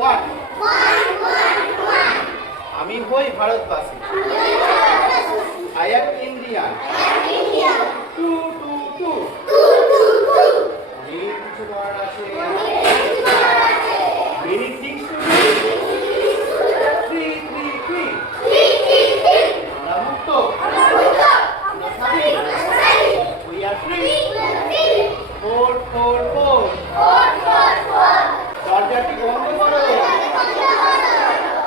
ওয়ান। আমি হই ভারতবাসী। I am Indian. Two two two. অনেক কিছু করার আছে। Many things to do. Three three three. আমরা মুক্ত। আমরা স্বাধীন। We are free. Four four four. দরজাটি বন্ধ করো।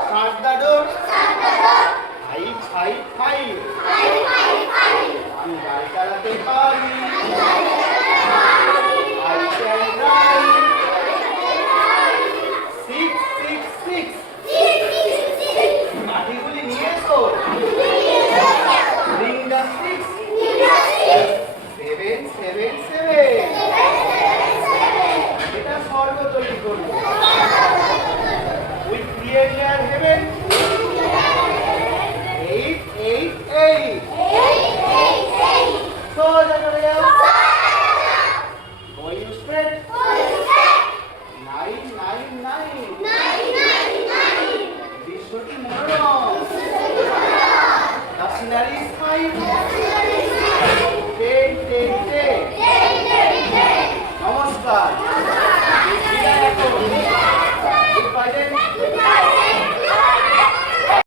Shut the door. Five five five. আমি গাড়ি চালাতে পারি। I can drive. Six six six. লাঠিগুলি নিয়ে এসো। Bring the six. Seven seven seven. এটা স্বর্গ তৈরি করব। We create a heaven. Eight eight eight. সোজা করে যাও।